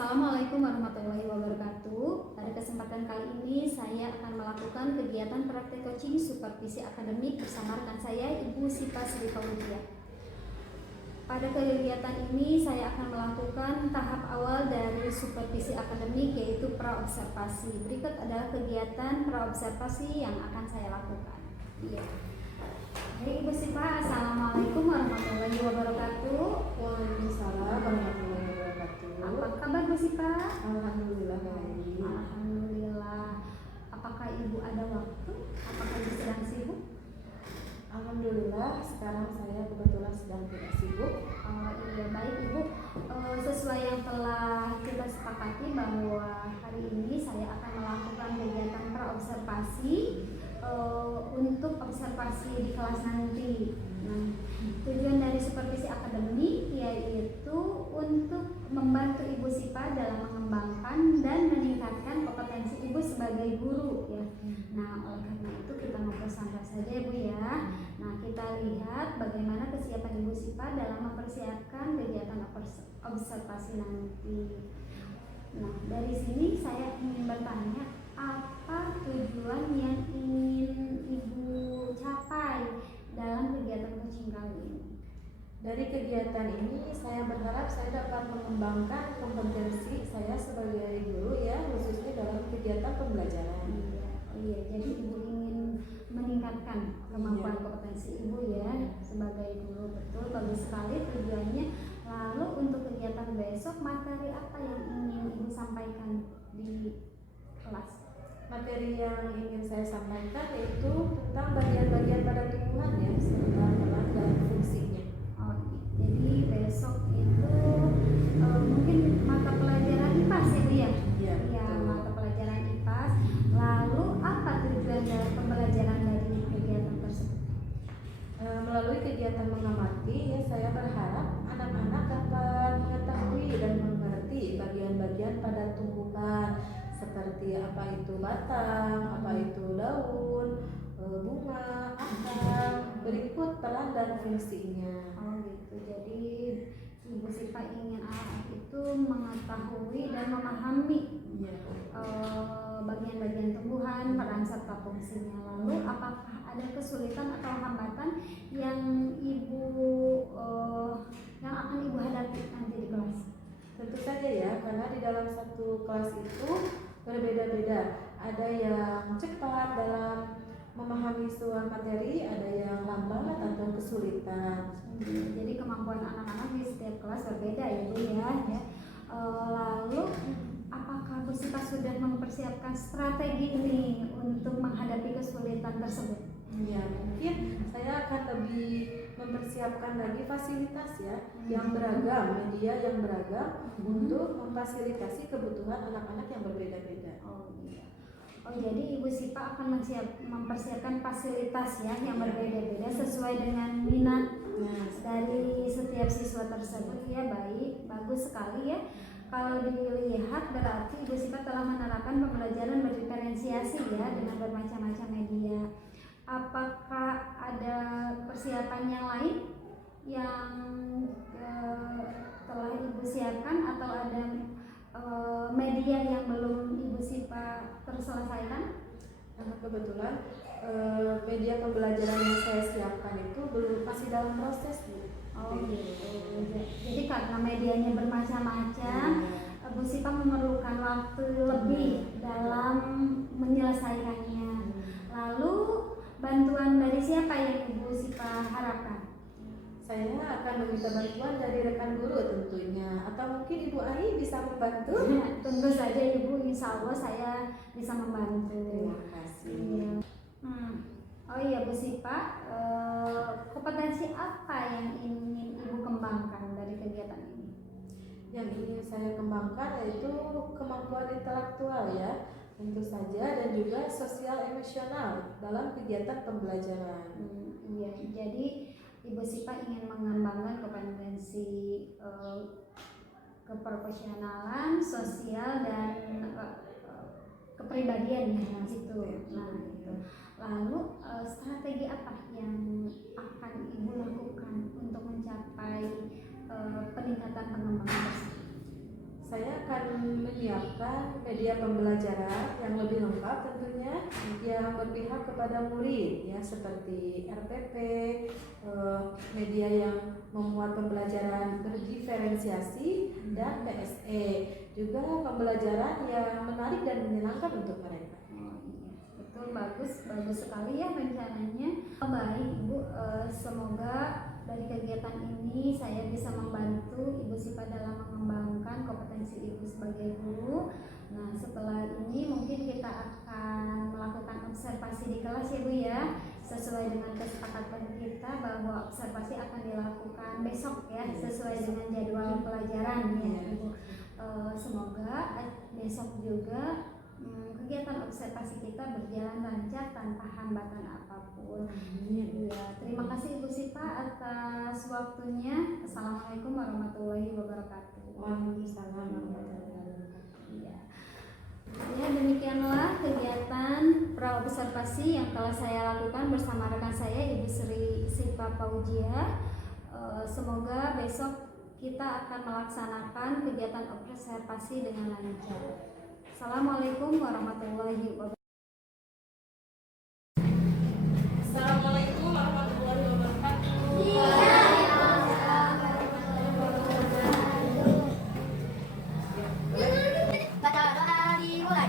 Assalamualaikum warahmatullahi wabarakatuh. Pada kesempatan kali ini saya akan melakukan kegiatan praktek coaching supervisi akademik bersama rekan saya Ibu Sipa Sri Fauzia. Pada kegiatan ini saya akan melakukan tahap awal dari supervisi akademik, yaitu praobservasi. Berikut adalah kegiatan praobservasi yang akan saya lakukan. Iya. Hai Ibu Sipa, Assalamualaikum warahmatullahi wabarakatuh. Waalaikumsalam warahmatullahi wabarakatuh. Apa kabar Bu Sipa? Alhamdulillah baik. Alhamdulillah. Apakah Ibu ada waktu? Apakah Ibu sedang sibuk? Alhamdulillah sekarang saya kebetulan sedang tidak sibuk. Iya baik Ibu. Sesuai yang telah kita sepakati bahwa hari ini saya akan melakukan kegiatan praobservasi untuk observasi di kelas nanti. Nah, tujuan dari supervisi akademik yaitu untuk membantu Ibu Sipa dalam mengembangkan dan meningkatkan kompetensi Ibu sebagai guru ya. Nah, oleh karena itu kita ngobrol santai saja ya Bu ya. Nah, kita lihat bagaimana kesiapan Ibu Sipa dalam mempersiapkan kegiatan observasi nanti. Nah, dari sini saya ingin bertanya, apa tujuan yang ingin Ibu capai dalam kegiatan coaching kali ini? Dari kegiatan ini saya berharap saya dapat mengembangkan kompetensi saya sebagai guru ya, khususnya dalam kegiatan pembelajaran. Iya, jadi Ibu ingin meningkatkan kemampuan kompetensi Ibu ya sebagai guru. Betul, bagus sekali tujuannya. Lalu untuk kegiatan besok, materi apa yang ingin Ibu sampaikan di kelas? Materi yang ingin saya sampaikan yaitu tentang bagian-bagian pada tumbuhan ya, serta peran dan fungsinya. Jadi besok itu mungkin mata pelajaran IPAS ya Bu ya? Iya, mata pelajaran IPAS. Lalu apa tujuan dari pembelajaran dari kegiatan tersebut? Melalui kegiatan mengamati ya, saya berharap anak-anak dapat mengetahui dan mengerti bagian-bagian pada tumbuhan seperti apa itu batang, apa itu daun, bunga, akar, berikut peran dan fungsinya. Gitu. Jadi Ibu Sipa ingin anak itu mengetahui dan memahami bagian-bagian tumbuhan, peran serta fungsinya. Lalu apakah ada kesulitan atau hambatan yang yang akan Ibu hadapi nanti di kelas? Tentu saja ya, karena di dalam satu kelas itu berbeda-beda. Ada yang cepat dalam memahami sebuah materi, ada yang lambat atau kesulitan. Jadi kemampuan anak-anak di setiap kelas berbeda ya Bu ya. Lalu apakah Bu Sipa sudah mempersiapkan strategi ini untuk menghadapi kesulitan tersebut? Ya, mungkin saya akan lebih mempersiapkan lagi fasilitas ya, yang beragam, media yang beragam untuk memfasilitasi kebutuhan anak-anak yang berbeda-beda. Jadi Ibu Sipa akan mempersiapkan fasilitas ya yang berbeda-beda sesuai dengan minat dari setiap siswa tersebut ya. Baik, bagus sekali ya. Kalau dilihat berarti Ibu Sipa telah menerapkan pembelajaran berdiferensiasi ya dengan bermacam-macam media. Apakah ada persiapan yang lain yang telah Ibu siapkan atau ada media yang belum Ibu Sipa terselesaikan? Kebetulan media pembelajaran yang saya siapkan itu masih dalam proses Bu. Gitu. Jadi karena medianya bermacam-macam, Bu Sipa memerlukan waktu lebih dalam menyelesaikannya. Lalu bantuan dari siapa yang Ibu Sipa harapkan? Saya akan meminta bantuan dari rekan guru tentunya, atau mungkin Ibu Ari bisa membantu. Tentu saja Ibu, insya Allah saya bisa membantu. Terima kasih. Oh iya Bu Sipa, kompetensi apa yang ingin Ibu kembangkan dari kegiatan ini? Yang ingin saya kembangkan yaitu kemampuan intelektual ya, tentu saja, dan juga sosial emosional dalam kegiatan pembelajaran. Iya, jadi Ibu Sipa ingin mengembangkan kompetensi keprofesionalan, sosial, dan kepribadian ya gitu. Nah, itu. Lalu strategi apa yang akan Ibu lakukan untuk mencapai peningkatan pengembangan tersebut? saya akan menyiapkan media pembelajaran yang lebih lengkap tentunya, yang berpihak kepada murid ya, seperti RPP, media yang memuat pembelajaran berdiferensiasi, dan PSE, juga pembelajaran yang menarik dan menyenangkan untuk mereka. Oh iya, betul, bagus sekali ya rencananya. Baik Ibu, semoga dari kegiatan ini saya bisa membantu Ibu Sipa dalam mengembangkan kompetensi Ibu sebagai guru. Nah, setelah ini mungkin kita akan melakukan observasi di kelas ya Bu ya, sesuai dengan kesepakatan kita bahwa observasi akan dilakukan besok ya, sesuai dengan jadwal pelajaran ya Ibu. Semoga besok juga kegiatan observasi kita berjalan lancar tanpa hambatan apapun. Ya, terima kasih Ibu Sipa atas waktunya. Assalamualaikum warahmatullahi wabarakatuh. Waalaikumsalam warahmatullahi wabarakatuh. Ya, demikianlah kegiatan praobservasi yang telah saya lakukan bersama rekan saya Ibu Sri Sipa Fauzia. Semoga besok kita akan melaksanakan kegiatan observasi dengan lancar. Assalamualaikum warahmatullahi wabarakatuh. Assalamualaikum warahmatullahi wabarakatuh. Baca doa dimulai.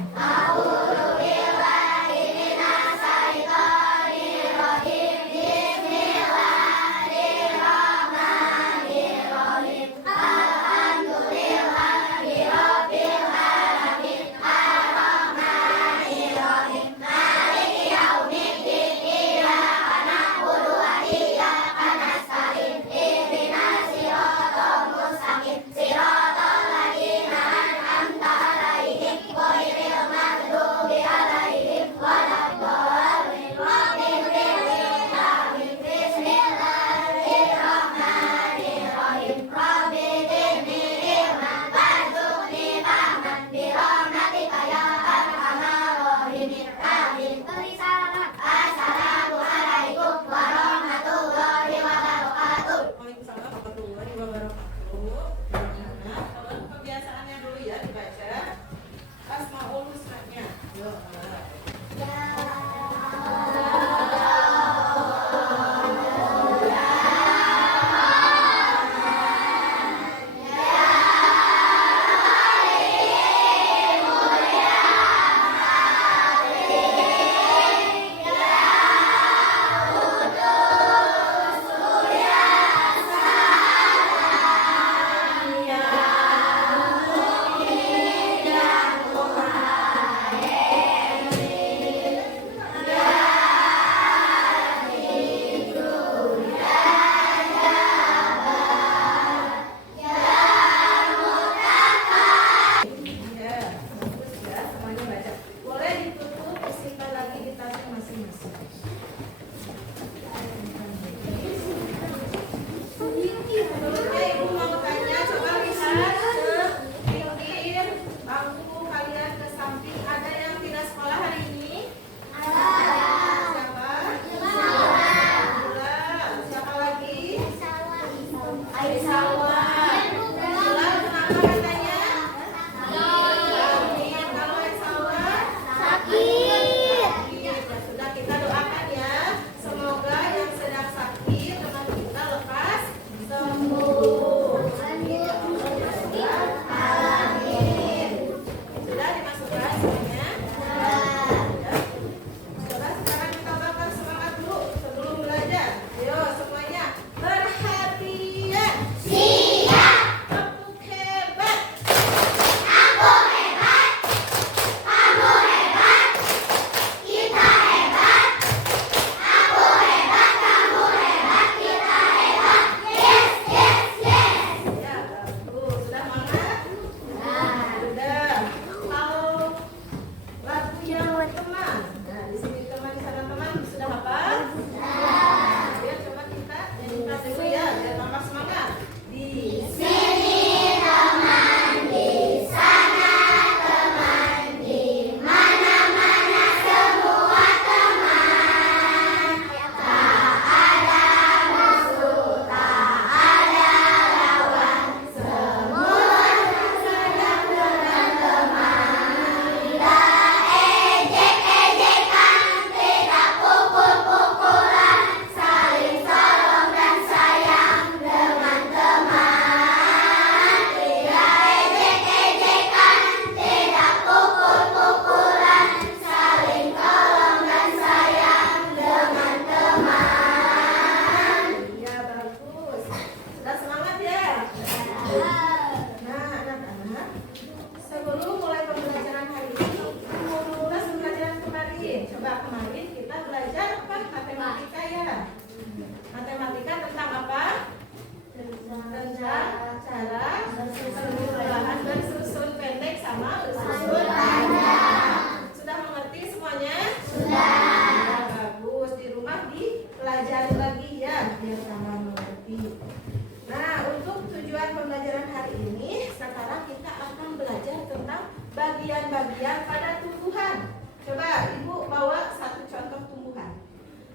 bagian pada tumbuhan. Coba Ibu bawa satu contoh tumbuhan.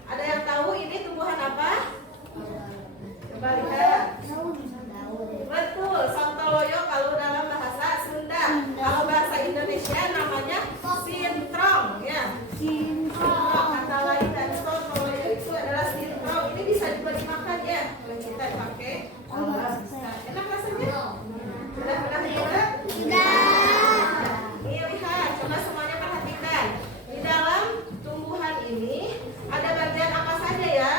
Ada yang tahu ini tumbuhan apa? Coba lihat. Betul, sontoloyo kalau dalam bahasa Sunda. Kalau bahasa Indonesia namanya sintrong, ya. Sintrong. Kata lain dari sontoloyo itu adalah sintrong. Ini bisa juga dimakan ya. Kalau kita pakai. Enak rasanya? Sudah pernah coba? Ini lihat, coba semuanya perhatikan. Di dalam tumbuhan ini ada bagian apa saja ya?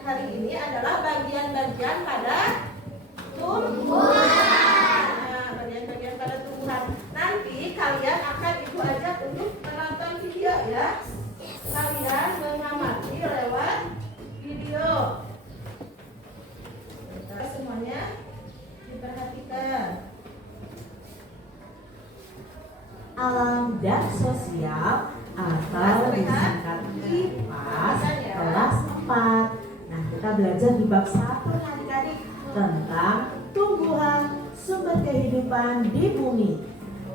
Hari ini adalah bagian-bagian pada tumbuhan. Nah, bagian-bagian pada tumbuhan. Nanti kalian akan Ibu ajak untuk menonton video ya. Kalian mengamati lewat video. Kita semuanya diperhatikan. Alam dan sosial atau disingkat IPAS kelas 4. Nah, kita belajar di bab 1 nih adik-adik tentang tumbuhan sumber kehidupan di bumi.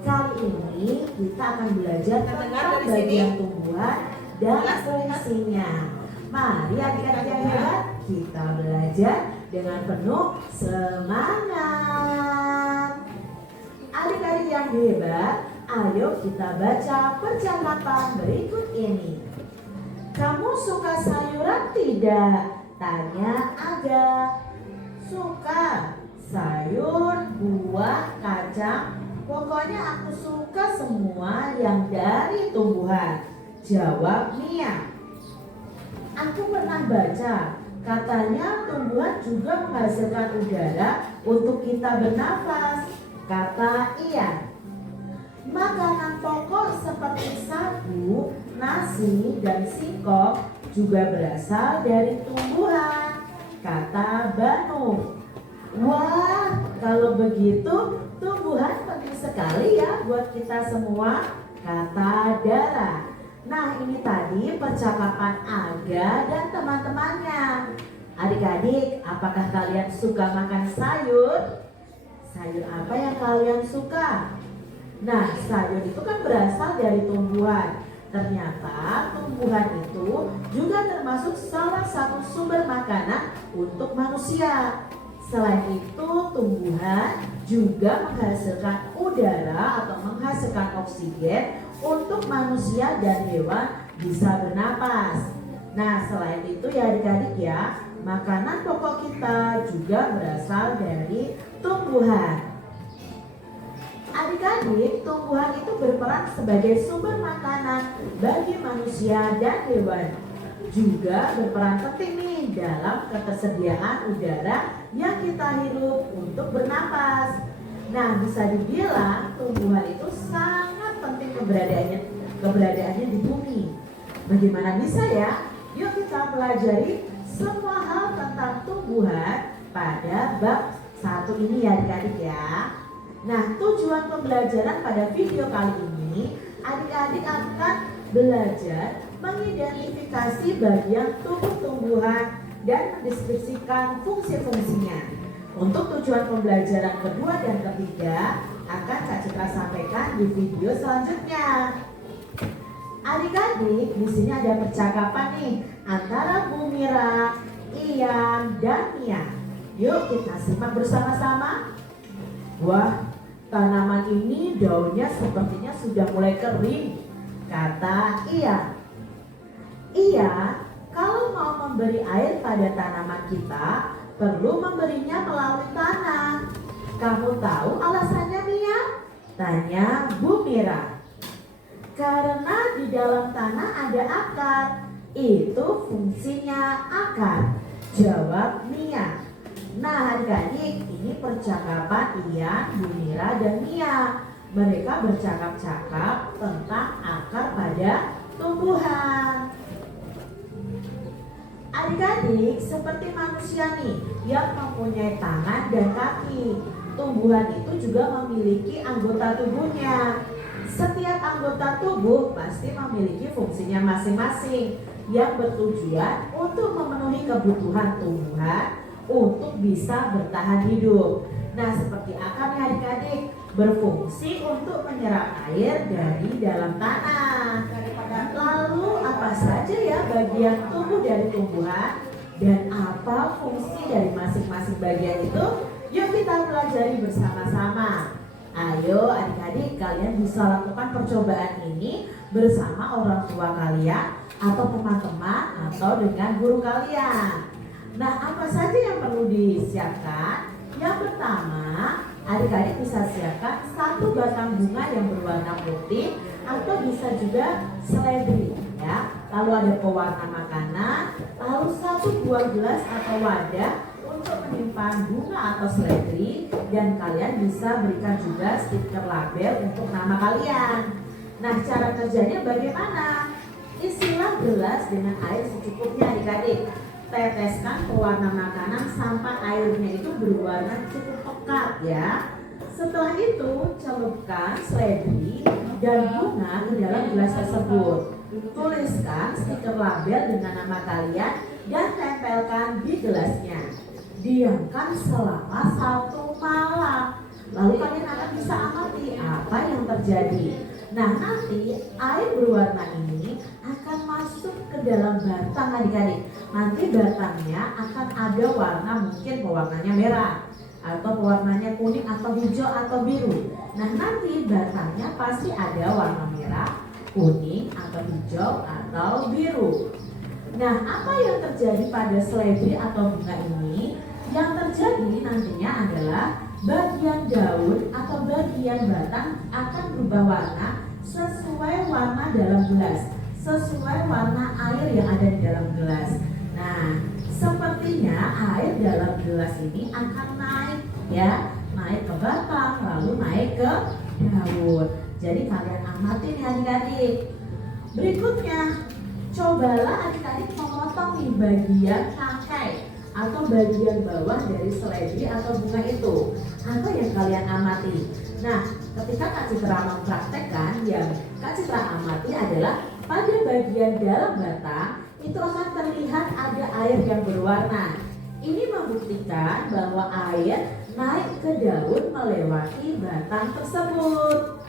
Kali ini kita akan belajar tentang bagian tumbuhan dan fungsinya. Mari adik-adik yang hebat, kita belajar dengan penuh semangat. Adik-adik yang hebat, ayo kita baca percakapan berikut ini. Kamu suka sayuran tidak? Tanya Aga. Suka. Sayur, buah, kacang. Pokoknya aku suka semua yang dari tumbuhan. Jawab Mia. Aku pernah baca, katanya tumbuhan juga menghasilkan udara untuk kita bernafas. Kata Ian. Makanan pokok seperti sagu, nasi, dan singkong juga berasal dari tumbuhan, kata Banu. Wah, kalau begitu tumbuhan penting sekali ya buat kita semua, kata Dara. Nah, ini tadi percakapan Aga dan teman-temannya. Adik-adik, apakah kalian suka makan sayur? Sayur apa yang kalian suka? Nah, sayur itu kan berasal dari tumbuhan. Ternyata tumbuhan itu juga termasuk salah satu sumber makanan untuk manusia. Selain itu, tumbuhan juga menghasilkan udara atau menghasilkan oksigen untuk manusia dan hewan bisa bernapas. Nah, selain itu ya adik-adik ya, makanan pokok kita juga berasal dari tumbuhan. Adik-adik, tumbuhan itu berperan sebagai sumber makanan bagi manusia dan hewan. Juga berperan penting nih dalam ketersediaan udara yang kita hirup untuk bernapas. Nah, bisa dibilang tumbuhan itu sangat penting keberadaannya di bumi. Bagaimana bisa ya? Yuk kita pelajari semua hal tentang tumbuhan pada bab 1 ini ya adik-adik ya. Nah, tujuan pembelajaran pada video kali ini, adik-adik akan belajar mengidentifikasi bagian tubuh tumbuhan dan mendeskripsikan fungsi-fungsinya. Untuk tujuan pembelajaran kedua dan ketiga akan Kak Citra sampaikan di video selanjutnya. Adik-adik, di sini ada percakapan nih antara Bu Mira, Ian, dan Mia. Yuk kita simak bersama-sama. Wah, tanaman ini daunnya sepertinya sudah mulai kering, kata Ian. Iya, kalau mau memberi air pada tanaman kita, perlu memberinya melalui tanah. Kamu tahu alasannya, Mia? Tanya Bu Mira. Karena di dalam tanah ada akar, itu fungsinya akar, jawab Mia. Nah adik-adik, ini percakapan Ian, Bu Mira, dan Mia. Mereka bercakap-cakap tentang akar pada tumbuhan. Adik-adik, adik-adik seperti manusia nih yang mempunyai tangan dan kaki. Tumbuhan itu juga memiliki anggota tubuhnya. Setiap anggota tubuh pasti memiliki fungsinya masing-masing yang bertujuan untuk memenuhi kebutuhan tumbuhan untuk bisa bertahan hidup. Nah, seperti akar nih adik-adik, berfungsi untuk menyerap air dari dalam tanah. Lalu apa saja ya bagian tubuh dari tumbuhan dan apa fungsi dari masing-masing bagian itu? Yuk kita pelajari bersama-sama. Ayo adik-adik, kalian bisa lakukan percobaan ini bersama orang tua kalian atau teman-teman atau dengan guru kalian. Nah, apa saja yang perlu disiapkan? Yang pertama, adik-adik bisa siapkan satu batang bunga yang berwarna putih atau bisa juga seledri ya. Lalu ada pewarna makanan, lalu satu buah gelas atau wadah untuk menyimpan bunga atau seledri, dan kalian bisa berikan juga stiker label untuk nama kalian. Nah, cara kerjanya bagaimana? Isilah gelas dengan air secukupnya adik-adik. Teteskan pewarna makanan sampai airnya itu berwarna cukup pekat ya. Setelah itu celupkan seledri dan bunga ke dalam gelas tersebut. Tuliskan stiker label dengan nama kalian dan tempelkan di gelasnya. Diamkan selama 1 malam. Lalu kalian akan bisa amati apa yang terjadi. Nah, nanti air berwarna ini akan masuk ke dalam batang adik-adik. Nanti batangnya akan ada warna, mungkin pewarnanya merah atau pewarnanya kuning atau hijau atau biru. Nah, nanti batangnya pasti ada warna merah, kuning atau hijau atau biru. Nah, apa yang terjadi pada seledri atau bunga ini? Yang terjadi nantinya adalah bagian daun atau bagian batang akan berubah warna sesuai warna dalam gelas, sesuai warna air yang ada di dalam gelas. Nah, sepertinya air dalam gelas ini akan naik ya, naik ke batang lalu naik ke daun. Jadi kalian amati nih adik-adik. Berikutnya, cobalah adik-adik memotong nih bagian tangkai atau bagian bawah dari seledri atau bunga itu. Apa yang kalian amati? Nah, ketika Kak Citra mempraktekkan, yang Kak Citra amati adalah pada bagian dalam batang itu akan terlihat ada air yang berwarna. Ini membuktikan bahwa air naik ke daun melewati batang tersebut.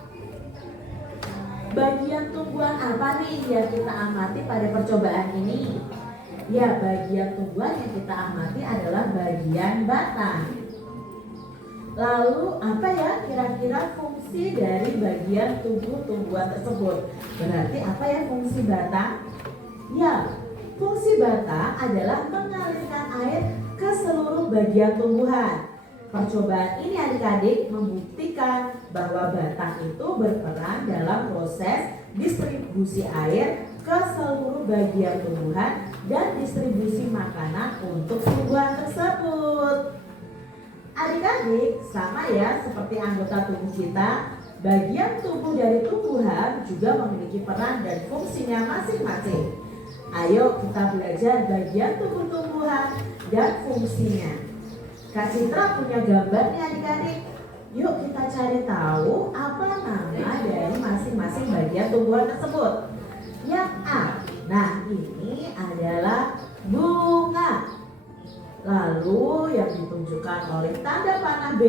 Bagian tumbuhan apa nih yang kita amati pada percobaan ini? Ya, bagian tumbuhan yang kita amati adalah bagian batang. Lalu apa ya kira-kira fungsi dari bagian tubuh tumbuhan tersebut? Berarti apa ya fungsi batang? Ya, fungsi batang adalah mengalirkan air ke seluruh bagian tumbuhan. Percobaan ini adik-adik membuktikan bahwa batang itu berperan dalam proses distribusi air ke seluruh bagian tumbuhan dan distribusi makanan untuk tumbuhan tersebut. Adik-adik, sama ya seperti anggota tubuh kita, bagian tubuh dari tumbuhan juga memiliki peran dan fungsinya masing-masing. Ayo kita belajar bagian tubuh tumbuhan dan fungsinya. Kak Citra punya gambar nih adik-adik. Yuk kita cari tahu apa nama dari masing-masing bagian tumbuhan tersebut. Yang A, nah ini adalah bunga. Lalu yang ditunjukkan oleh tanda panah B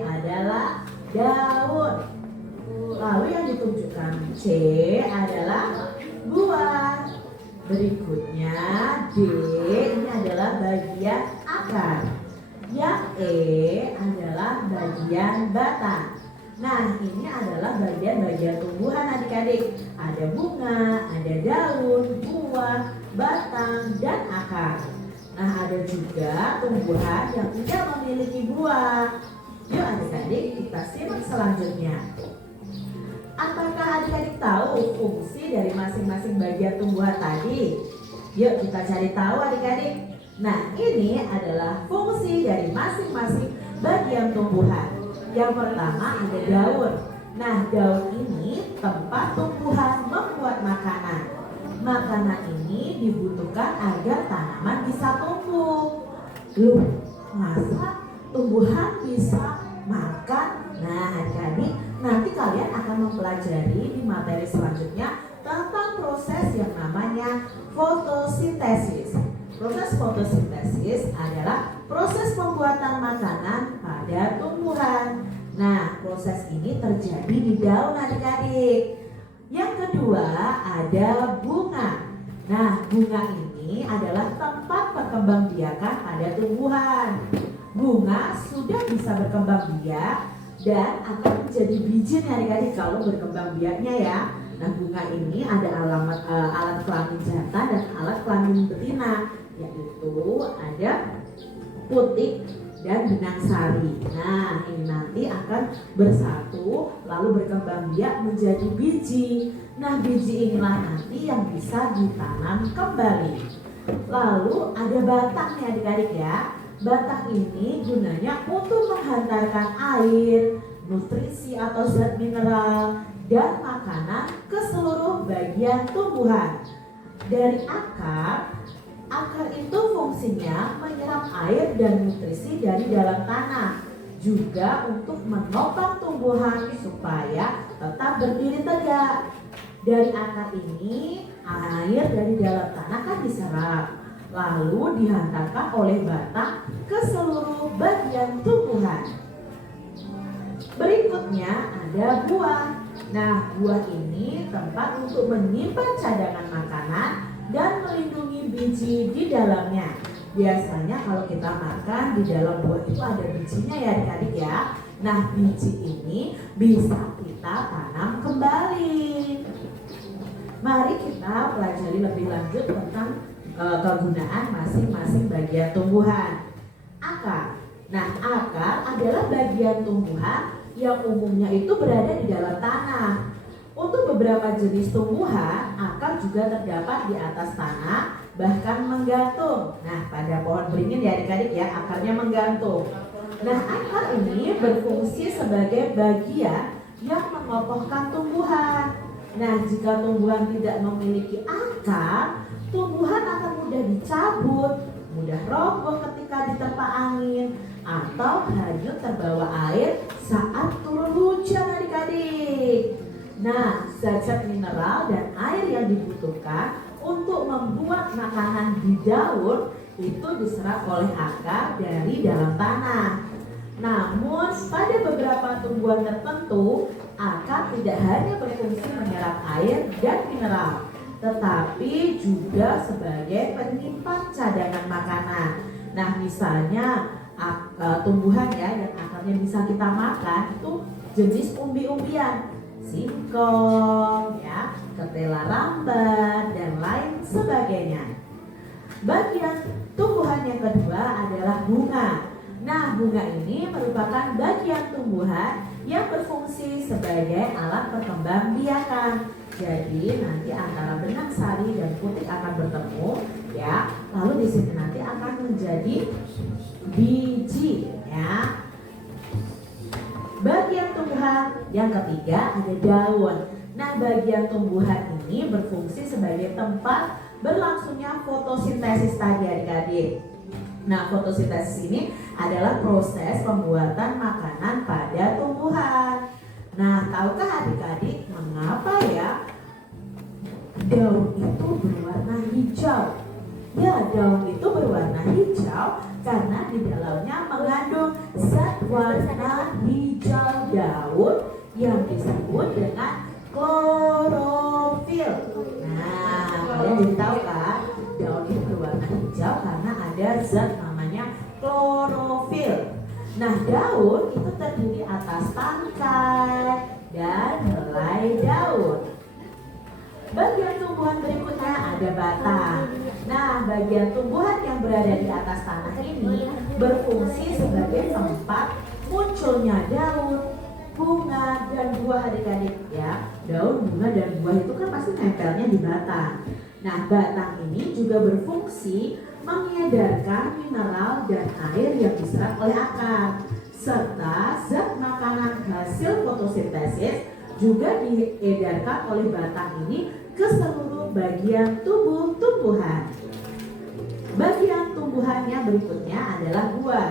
adalah daun. Lalu yang ditunjukkan C adalah buah. Berikutnya D, ini adalah bagian akar. Yang E adalah bagian batang. Nah, ini adalah bagian-bagian tumbuhan adik-adik. Ada bunga, ada daun, buah, batang, dan akar. Nah, ada juga tumbuhan yang tidak memiliki buah. Yuk adik-adik kita simak selanjutnya. Apakah adik-adik tahu fungsi dari masing-masing bagian tumbuhan tadi? Yuk kita cari tahu adik-adik. Nah, ini adalah fungsi dari masing-masing bagian tumbuhan. Yang pertama ada daun. Nah, daun ini tempat tumbuhan membuat makanan. Makanan ini dibutuhkan agar tanaman bisa tumbuh. Loh, masa tumbuhan bisa makan? Nah, jadi nanti kalian akan mempelajari di materi selanjutnya tentang proses yang namanya fotosintesis. Proses fotosintesis adalah proses pembuatan makanan pada tumbuhan. Nah, proses ini terjadi di daun adik-adik. Yang kedua ada bunga. Nah, bunga ini adalah tempat perkembangbiakan pada tumbuhan. Bunga sudah bisa berkembang biak dan akan menjadi biji nih adik-adik kalau berkembang biaknya ya. Nah, bunga ini ada alat kelamin jantan dan alat kelamin betina, yaitu ada putik dan benang sari. Nah, ini nanti akan bersatu lalu berkembang biak menjadi biji. Nah, biji inilah nanti yang bisa ditanam kembali. Lalu ada batangnya adik-adik ya. Batang ini gunanya untuk menghantarkan air, nutrisi atau zat mineral dan makanan ke seluruh bagian tumbuhan. Dari akar itu fungsinya menyerap air dan nutrisi dari dalam tanah, juga untuk menopang tumbuhan supaya tetap berdiri tegak. Dari akar ini air dari dalam tanah kan diserap, lalu dihantarkan oleh batang ke seluruh bagian tumbuhan. Berikutnya ada buah. Nah, buah ini tempat untuk menyimpan cadangan makanan dan melindungi biji di dalamnya. Biasanya kalau kita makan di dalam buah itu ada bijinya ya adik-adik ya. Nah, biji ini bisa kita tanam kembali. Mari kita pelajari lebih lanjut tentang kegunaan masing-masing bagian tumbuhan. Akar. Nah, akar adalah bagian tumbuhan yang umumnya itu berada di dalam tanah. Untuk beberapa jenis tumbuhan, akar juga terdapat di atas tanah, bahkan menggantung. Nah, pada pohon beringin ya adik-adik ya, akarnya menggantung. Nah, akar ini berfungsi sebagai bagian yang mengokohkan tumbuhan. Nah, jika tumbuhan tidak memiliki akar, tumbuhan akan mudah dicabut, mudah roboh ketika diterpa angin, atau hanyut terbawa air saat turun hujan adik-adik. Nah, zat-zat mineral dan air yang dibutuhkan untuk membuat makanan di daun itu diserap oleh akar dari dalam tanah. Namun pada beberapa tumbuhan tertentu, akar tidak hanya berfungsi menyerap air dan mineral, tetapi juga sebagai penyimpan cadangan makanan. Nah, misalnya tumbuhan ya yang akarnya bisa kita makan itu jenis umbi-umbian, singkong, ya, ketela rambat dan lain sebagainya. Bagian tumbuhan yang kedua adalah bunga. Nah, bunga ini merupakan bagian tumbuhan yang berfungsi sebagai alat perkembangbiakan. Jadi nanti antara benang sari dan putik akan bertemu, ya. Lalu di sini nanti akan menjadi biji, ya. Bagian tumbuhan yang ketiga ada daun. Nah, bagian tumbuhan ini berfungsi sebagai tempat berlangsungnya fotosintesis tadi adik-adik. Nah, fotosintesis ini adalah proses pembuatan makanan pada tumbuhan. Nah, tahukah adik-adik mengapa ya daun itu berwarna hijau? Ya, daun itu berwarna hijau karena di dalamnya mengandung zat warna hijau daun yang disebut dengan klorofil. Nah, kalian jadi tahu kan daun itu berwarna hijau karena ada zat namanya klorofil. Nah, daun itu terdiri atas tangkai dan helai daun. Bagian tumbuhan berikutnya ada batang. Nah, bagian tumbuhan yang berada di atas tanah ini berfungsi sebagai tempat munculnya daun, bunga, dan buah adik-adik ya. Daun, bunga, dan buah itu kan pasti nempelnya di batang. Nah, batang ini juga berfungsi mengedarkan mineral dan air yang diserap oleh akar, serta zat makanan hasil fotosintesis juga diedarkan oleh batang ini ke seluruh bagian tubuh tumbuhan. Bagian yang berikutnya adalah buah.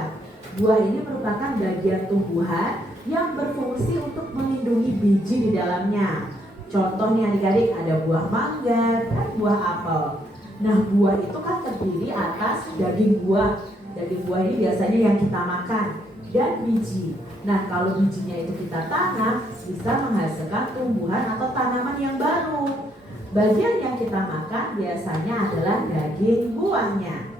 Buah ini merupakan bagian tumbuhan yang berfungsi untuk melindungi biji di dalamnya. Contohnya adik-adik ada buah mangga dan buah apel. Nah, buah itu kan terdiri atas daging buah. Daging buah ini biasanya yang kita makan dan biji. Nah, kalau bijinya itu kita tanam, bisa menghasilkan tumbuhan atau tanaman yang baru. Bagian yang kita makan biasanya adalah daging buahnya.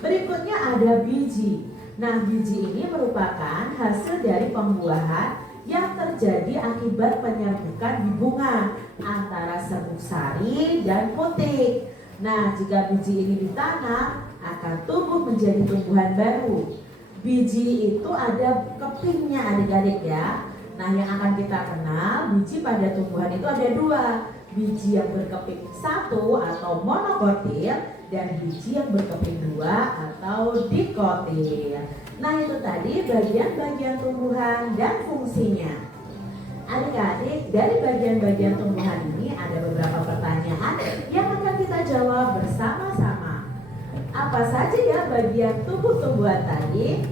Berikutnya ada biji. Nah, biji ini merupakan hasil dari pembuahan yang terjadi akibat penyerbukan di bunga antara serbuk sari dan putik. Nah, jika biji ini ditanam, akan tumbuh menjadi tumbuhan baru. Biji itu ada kepingnya adik-adik ya. Nah, yang akan kita kenal, biji pada tumbuhan itu ada dua. Biji yang berkeping satu atau monokotil dan biji yang berkeping dua atau dikotil. Nah, itu tadi bagian-bagian tumbuhan dan fungsinya. Adik-adik, dari bagian-bagian tumbuhan ini ada beberapa pertanyaan yang akan kita jawab bersama-sama. Apa saja ya bagian tubuh tumbuhan tadi?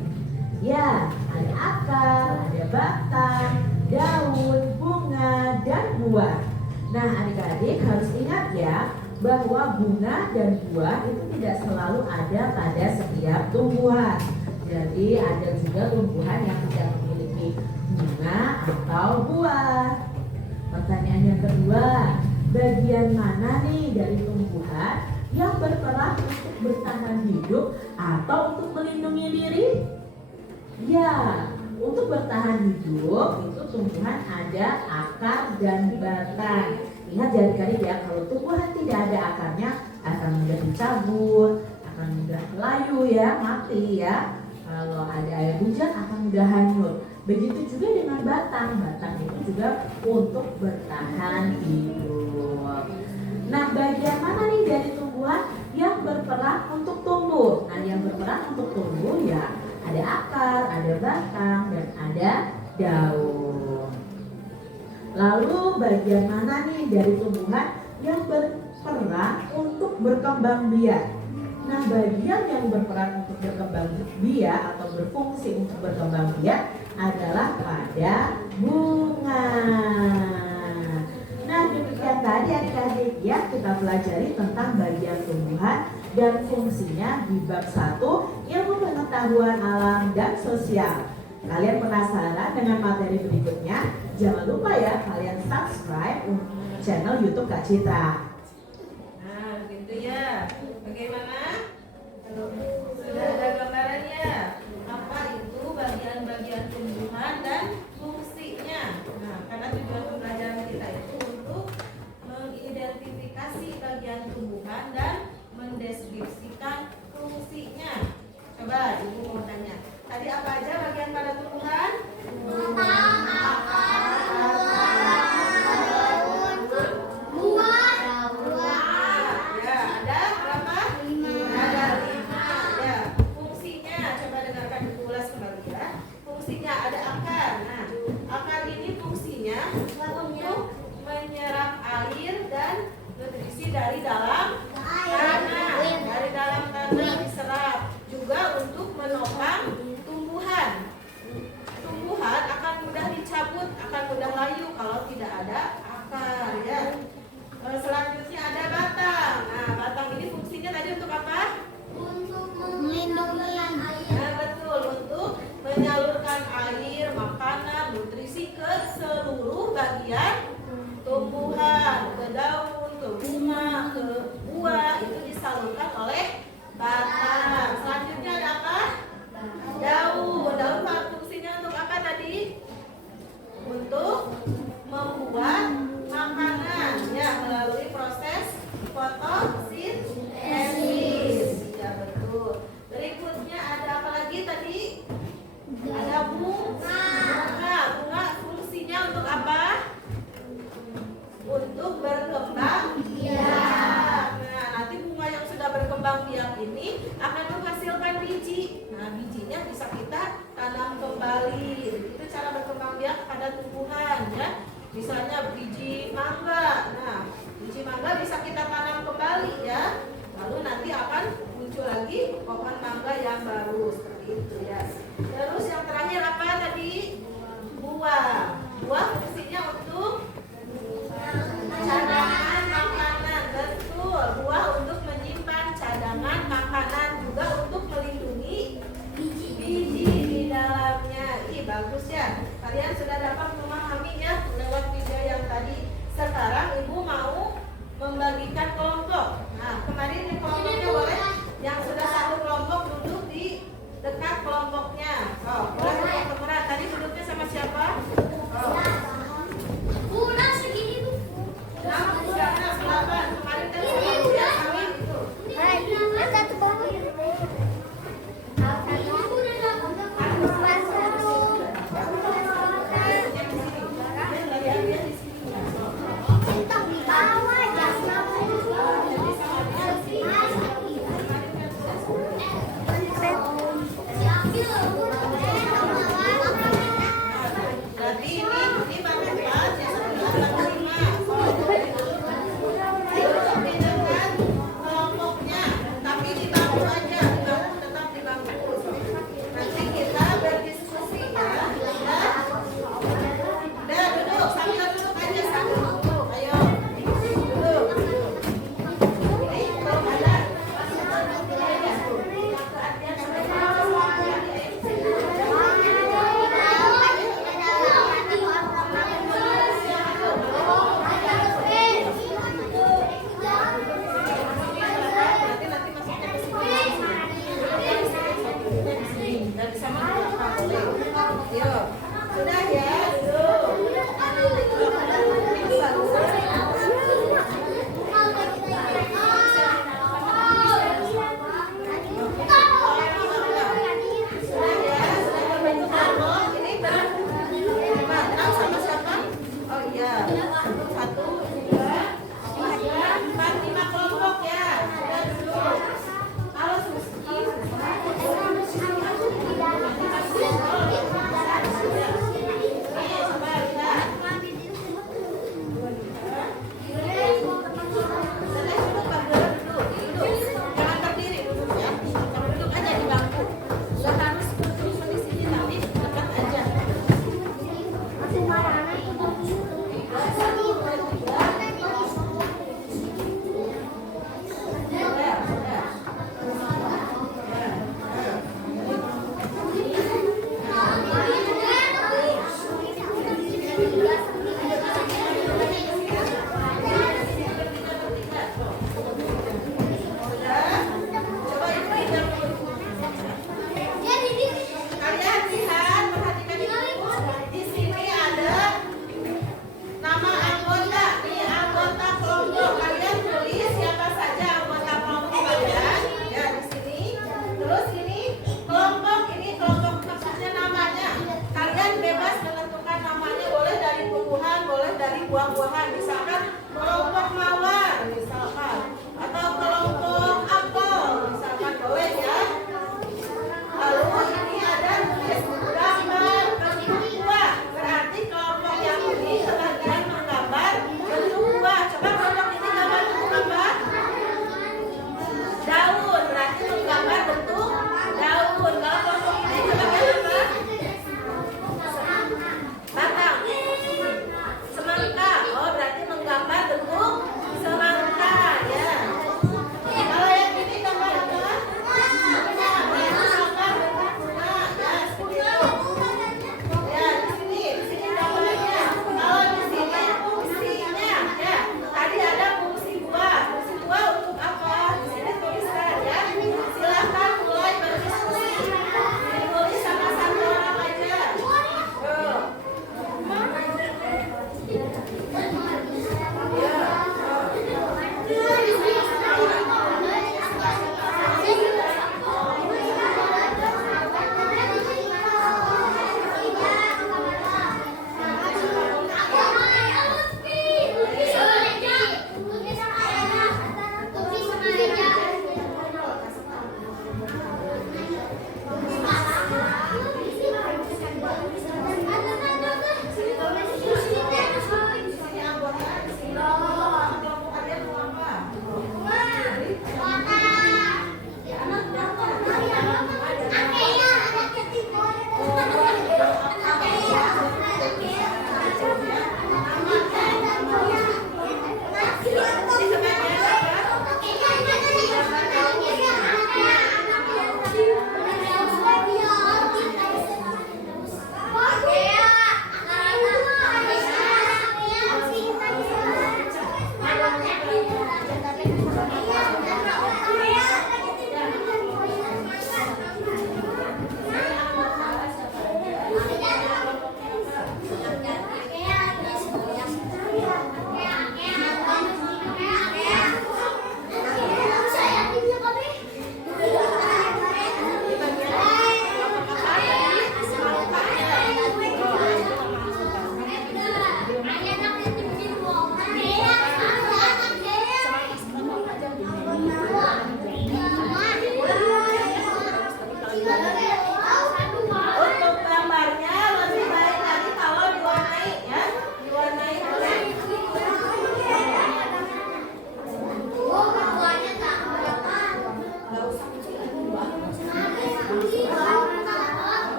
Ya, ada akar, ada batang, daun, bunga, dan buah. Nah, adik-adik harus ingat ya, bahwa bunga dan buah itu tidak selalu ada pada setiap tumbuhan. Jadi ada juga tumbuhan yang tidak memiliki bunga atau buah. Pertanyaan yang kedua, bagian mana nih dari tumbuhan yang berperan untuk bertahan hidup atau untuk melindungi diri? Ya, untuk bertahan hidup itu tumbuhan ada akar dan batang. Ingat adik-adik ya, kalau tumbuhan tidak ada akarnya akan mudah dicabut, akan mudah layu ya, mati ya. Kalau ada air hujan akan mudah hanyut. Begitu juga dengan batang. Batang itu juga untuk bertahan hidup. Nah, bagian mana nih dari tumbuhan yang berperan untuk tumbuh? Nah, yang berperan untuk tumbuh ya ada akar, ada batang, dan ada daun. Lalu bagian mana nih dari tumbuhan yang berperan untuk berkembang biak? Nah, bagian yang berperan untuk berkembang biak atau berfungsi untuk berkembang biak adalah pada bunga. Nah, demikian tadi adik-adik ya, kita pelajari tentang bagian tumbuhan dan fungsinya di bab 1 ilmu pengetahuan alam dan sosial. Kalian penasaran dengan materi berikutnya? Jangan lupa ya kalian subscribe channel YouTube Kak Citra. Nah, gitu ya. Bagaimana? Sudah ada gambarannya. Apa itu bagian-bagian tumbuhan dan fungsinya? Nah, karena tujuan pembelajaran kita itu untuk mengidentifikasi bagian tumbuhan dan mendeskripsikan fungsinya. Coba Ibu mau tanya. Tadi apa aja bagian pada tumbuhan? Ya, ada berapa? Ada 5. Ya, fungsinya coba dengarkan diulas kembali ya. Fungsinya ada akar. Nah, akar ini fungsinya untuk menyerap air dan nutrisi dari dalam tanah. Dari dalam tanah diserap. Juga untuk menopang tumbuhan. Tumbuhan akan mudah dicabut, akan mudah layu kalau tidak ada akar ya. Selanjutnya ada batang. Nah, batang ini fungsinya tadi untuk apa? Nah, betul, untuk menyalurkan air, makanan, nutrisi ke seluruh bagian tumbuhan, ke daun, ke bunga, ke buah, itu disalurkan oleh batang. Selanjutnya ada apa? Daun. Daun fungsinya untuk apa tadi? Untuk membuat makanan ya melalui proses fotosintesis. Ya betul. Berikutnya ada apa lagi tadi? Ada bunga. Bunga fungsinya untuk apa? Untuk berkembang biak. Nah, nanti bunga yang sudah berkembang biak ini akan menghasilkan biji. Nah, bijinya bisa kita tanam kembali. Itu cara berkembang biak pada tumbuhan ya. Misalnya biji mangga. Nah, biji mangga bisa kita tanam kembali ya. Lalu nanti akan muncul lagi pohon mangga kalian sudah dapat memahami ya lewat video yang tadi. Sekarang Ibu mau membagikan kelompok. Nah, kemarin di kelompoknya boleh yang sudah satu kelompok duduk di dekat kelompoknya. Oh, boleh kelompok berat. Tadi duduknya sama siapa? Oh. Bulan segini tuh. Nah, siapa? Siapa? Kemarin kan sama dia sama itu. Satu bawah. Berarti ini pakai pas ya sebelah lima. Duduk di dekat kelompoknya, tapi di bangku aja, di bangku tetap di bangku. Nanti kita berdiskusi ya. Udah duduk, sambil duduk aja sambil duduk. Ayo, duduk. Ini belum ada. Nanti masuknya ke sini. Dan bisa masuk apa boleh. Yuk, sudah ya, duduk. Sudah ya, sudah berbentuk kelompok. Ini berbentuk sama siapa? Oh iya, satu, dua, tiga, empat, lima kelompok ya. Sudah duduk. Kalau Suski,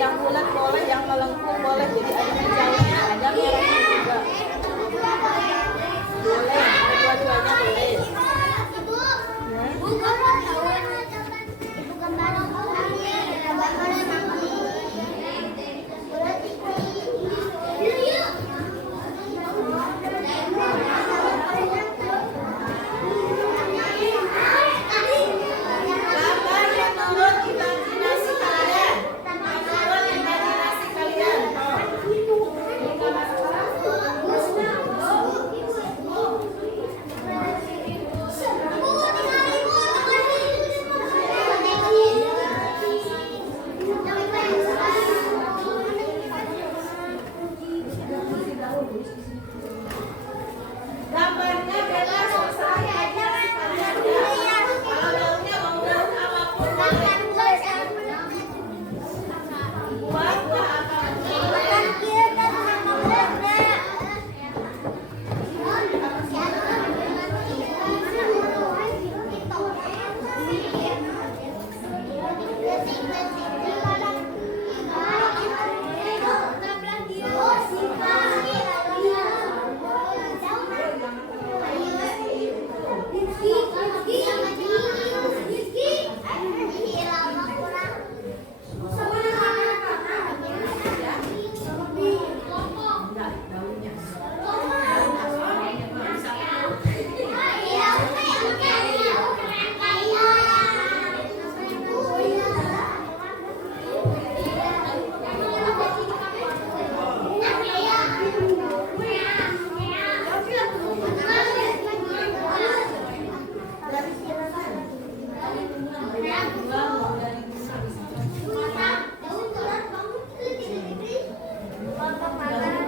Yang bulat boleh, yang melengkung boleh. Jadi ada hijaunya, ada merahnya juga. Boleh, dua-duanya boleh. Gambar menurut imajinasi kalian. Menurut imajinasi kalian. Gambarnya bebas terserah imajinasi kalian ya. Kalau daunnya mau daun apapun boleh. Buah apa boleh.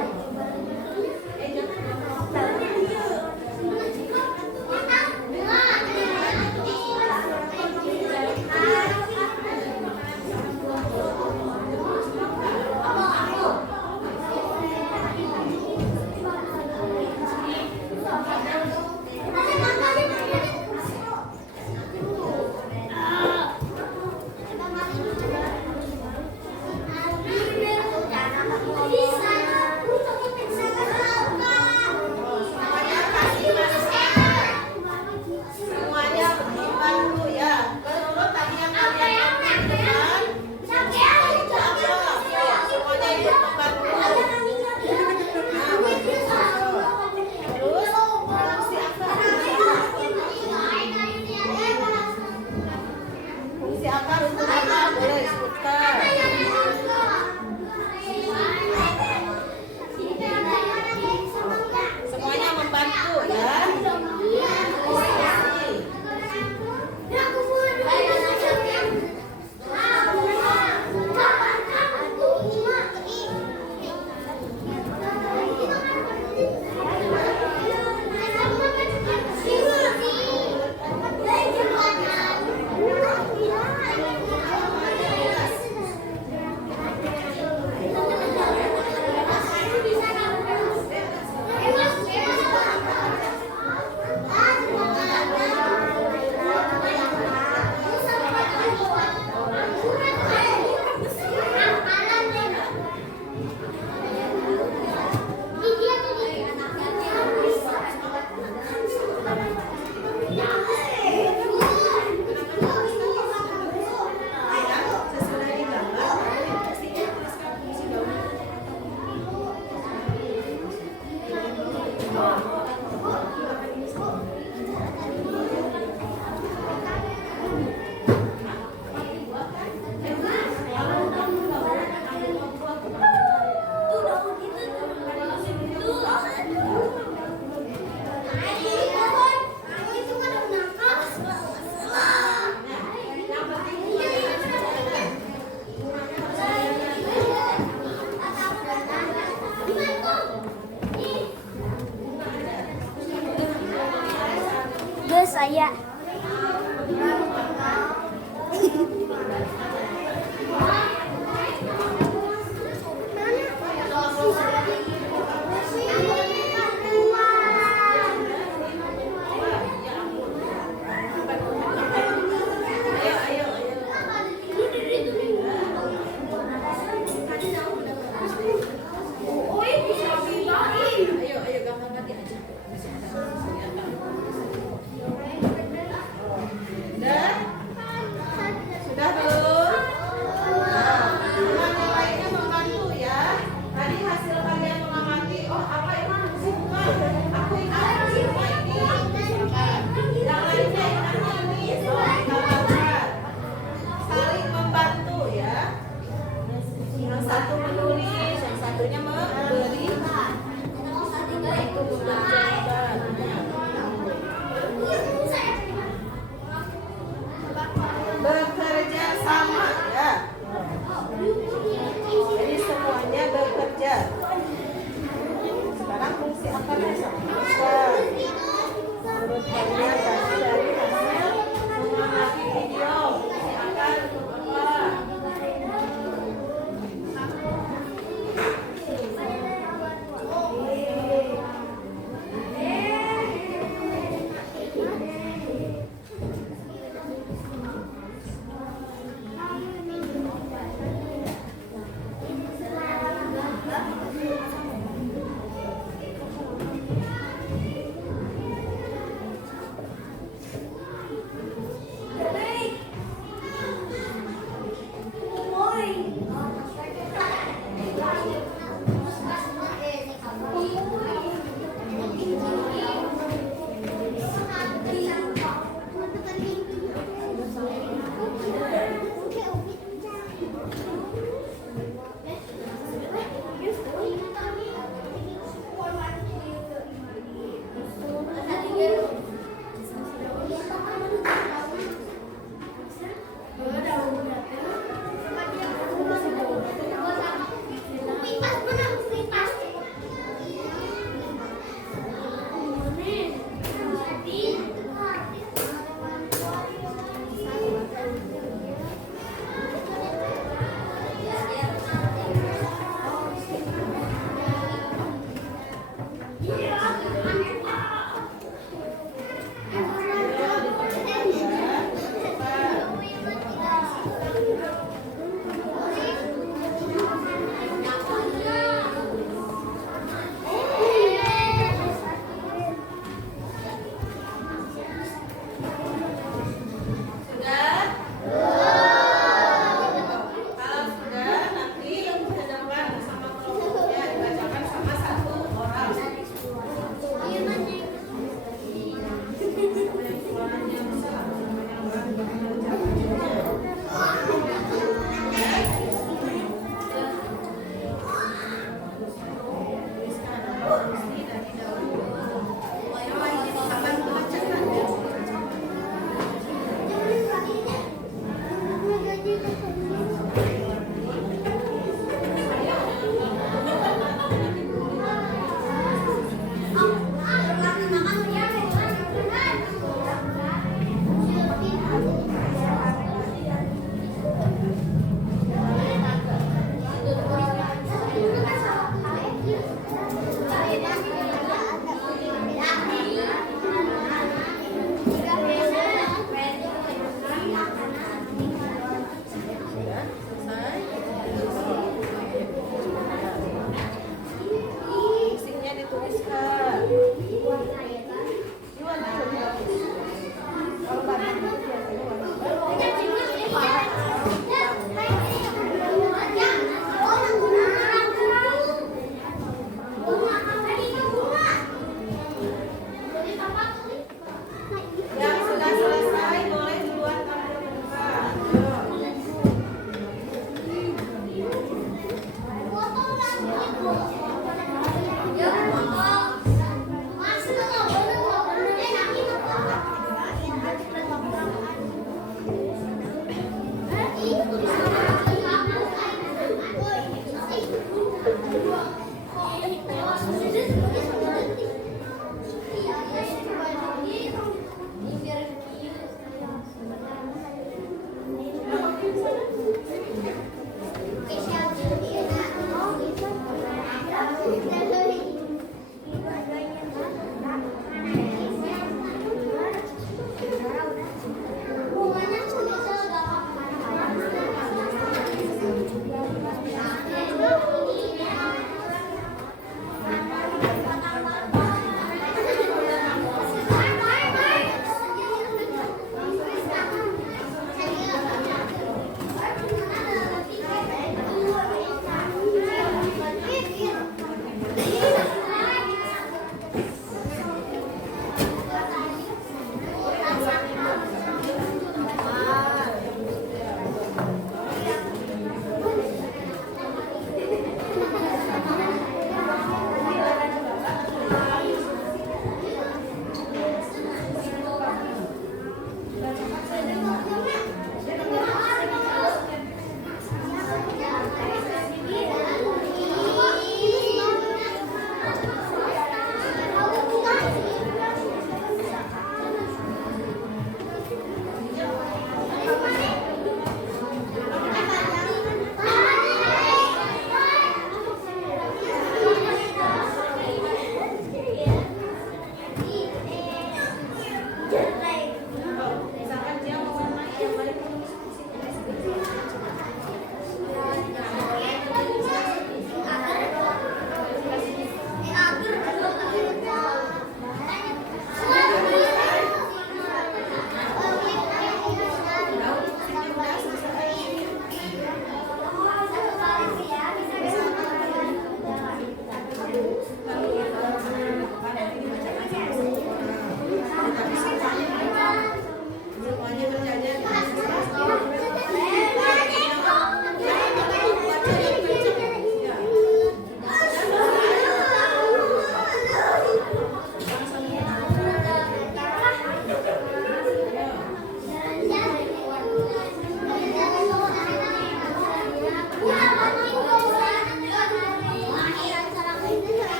Semuanya membantu ya. Menurut tadi yang kalian lakukan, semuanya ikut membantu. Terus fungsi apa? Fungsi apa untuk apa? Boleh disebutkan. Semuanya membantu ya. Saya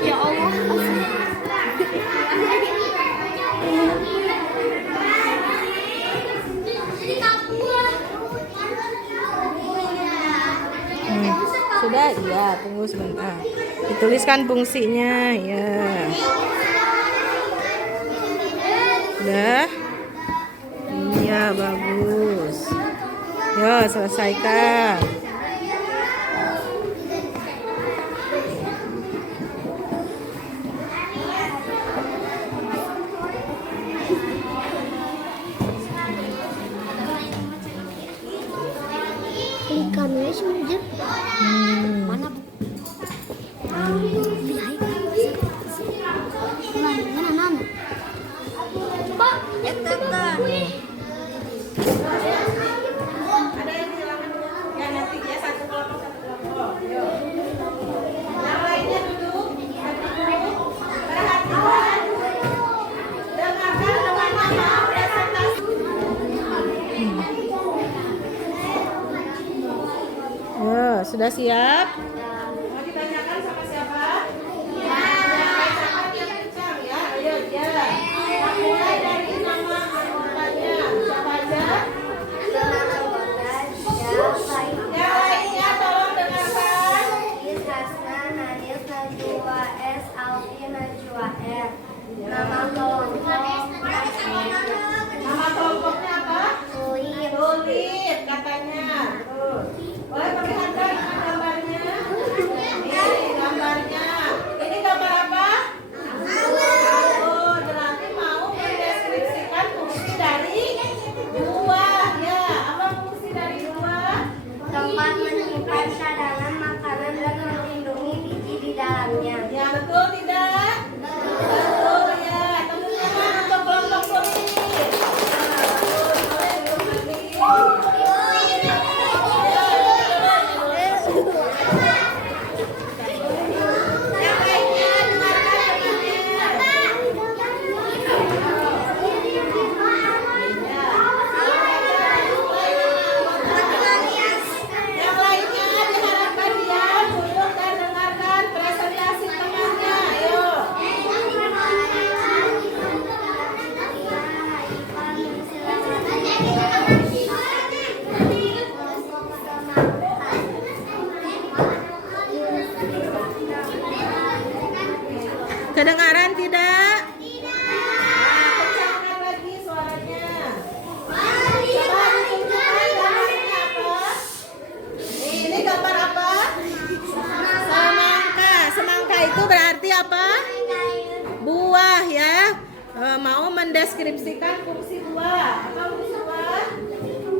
Ya Allah. Sudah, iya, tunggu sebentar. Dituliskan fungsinya, ya. Udah? Iya, bagus. Yo, selesaikan. Kameranya sih mana bu? Mana? Coba, ya tata. Ada yang silakan ya, nanti ya, satu kelompok. Yo. Yang lainnya duduk. Perhatikan. Dengarkan dengan nama presentasi. Ya, sudah siap? Mau ditanyakan sama siapa? Ya. Yang kencang ya. Ayo, ya. Kita mulai dari nama anggotanya. Siapa aja? Yang lainnya tolong dengarkan. Nama kelompoknya apa? Tulip katanya. Terus, boleh perlihatkan gambarnya? Ini gambarnya. Ini gambar apa? Oh, berarti mau mendeskripsikan fungsi dari buah ya. Apa fungsi dari buah? Tempat menyimpan cadangan makanan dan melindungi biji di dalamnya. Ya, betul tidak? Betul ya. Tepuk tangan untuk kelompok tulip. Boleh duduk lagi. Yang lainnya dengarkan Yang lainnya diharapkan diam, duduk dan dengarkan presentasi temannya. Ayo. Kedengaran tidak? Nah, kencangkan lagi suaranya. Coba ditunjukkan gambarnya apa? Ini gambar apa? Semangka. Semangka itu berarti apa? Buah ya. Mau mendeskripsikan fungsi buah. Apa fungsi buah?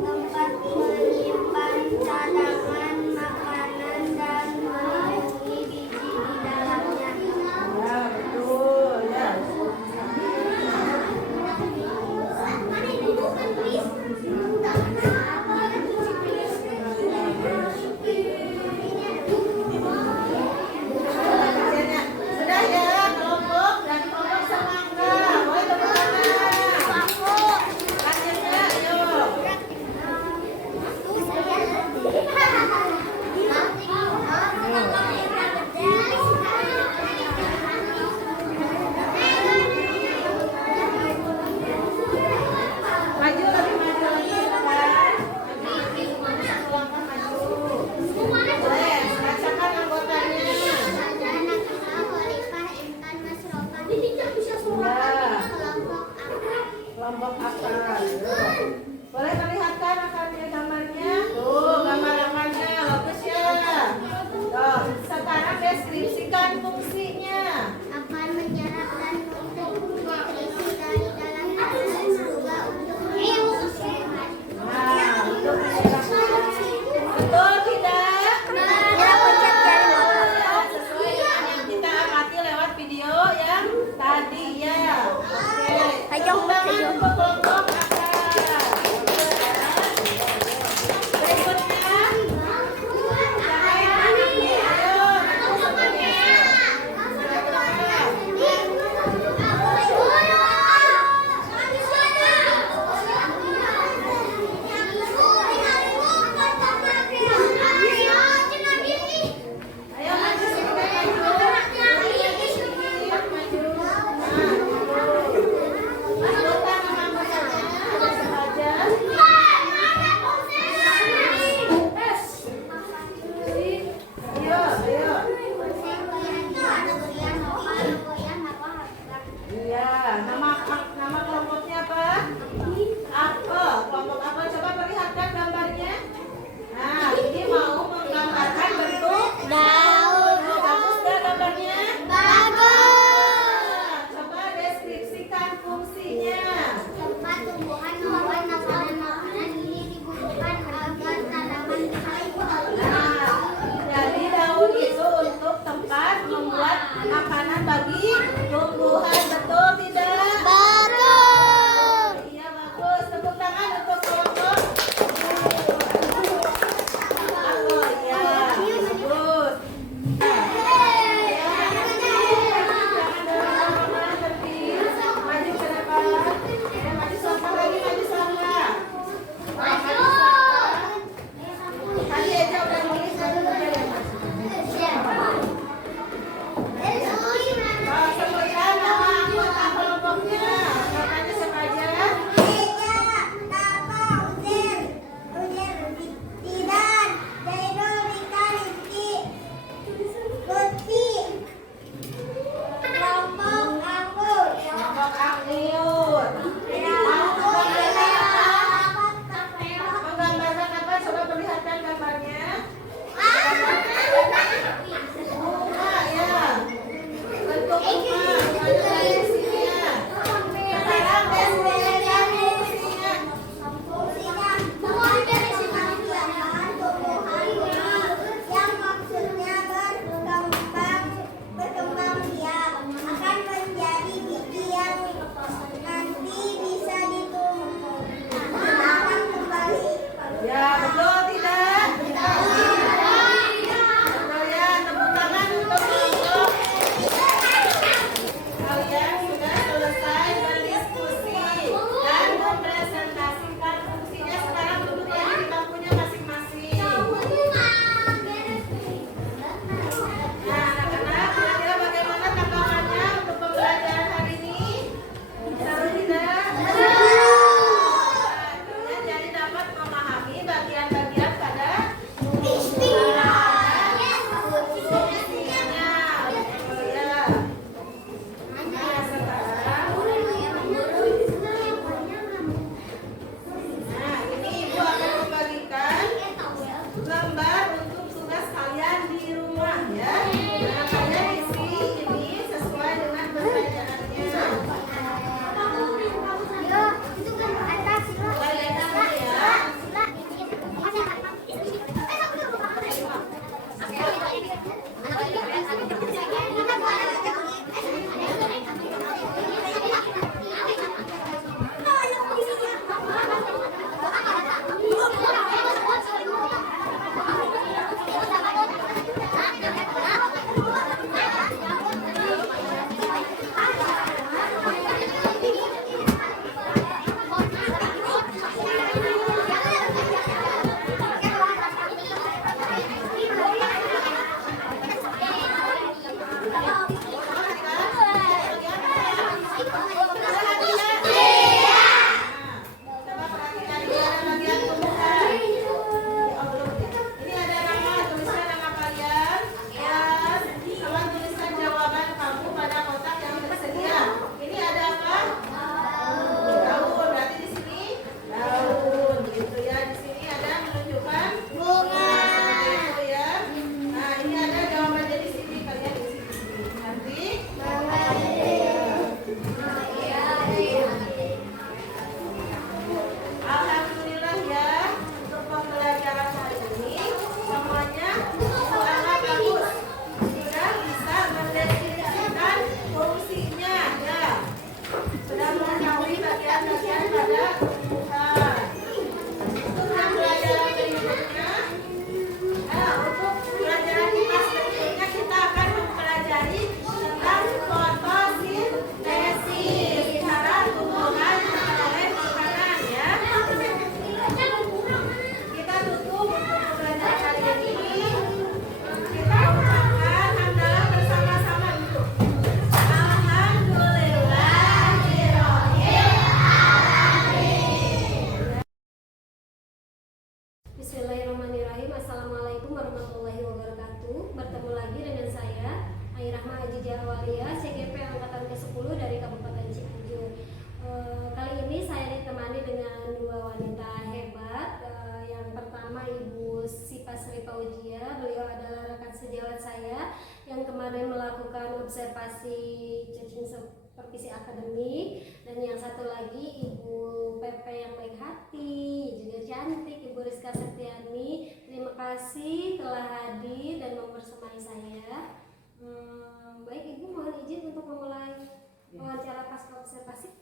Tempat menyimpan cadangan makanan dan melindungi biji di dalamnya. Ya, betul ya. Sudah ya, kelompok dan kelompok semangka. Boleh tepuk tangan. Lanjutnya, ayo. Maju lebih maju lagi, kan? Langkah maju. Boleh, bacakan anggotanya. Kelompok apa? Boleh perlihatkan akarnya gambarnya? Tuh, gambar akarnya bagus ya. Tuh, sekarang deskripsikan fungsinya. Akan menyerap dan nutrisi dari dalam makanan juga untuk wanita hebat. Yang pertama Ibu Sipa Sri Paujia, beliau adalah rekan sejawat saya yang kemarin melakukan observasi cacing supervisi akademik. Dan yang satu lagi Ibu Pepe yang baik hati, juga cantik, Ibu Rizka Setiani. Terima kasih telah hadir dan membersamai saya. Baik Ibu, mohon izin untuk memulai wawancara pasca observasi.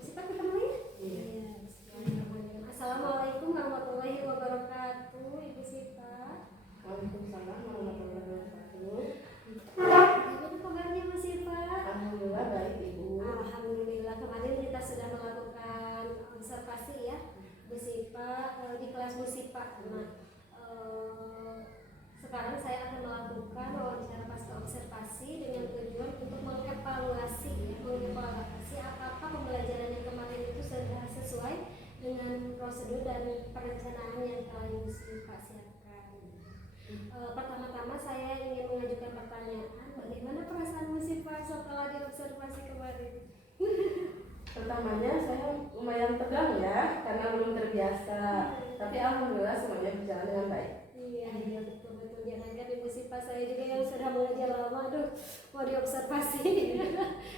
Siapa kita mulai? Iya. Assalamualaikum warahmatullahi wabarakatuh, Ibu Sipa. Waalaikumsalam warahmatullahi wabarakatuh. Bagaimana kabarnya Mas Sipa? Alhamdulillah baik Ibu. Alhamdulillah, kemarin kita sudah melakukan observasi ya, Bu Sipa, di kelas Bu Sipa. Nah, sekarang saya akan melakukan wawancara pasca observasi dengan tujuan untuk mengevaluasi apakah pembelajaran yang kemarin itu sudah sesuai dengan prosedur dan perencanaan yang telah Ibu Sipa siapkan. Pertama-tama saya ingin mengajukan pertanyaan, bagaimana perasaan Bu Sipa setelah diobservasi kemarin? Pertamanya saya lumayan tegang ya, karena belum terbiasa. Tapi alhamdulillah semuanya berjalan dengan baik. Iya betul-betul. Jangankan Ibu Sipa, saya juga yang sudah mengajar lama, aduh mau diobservasi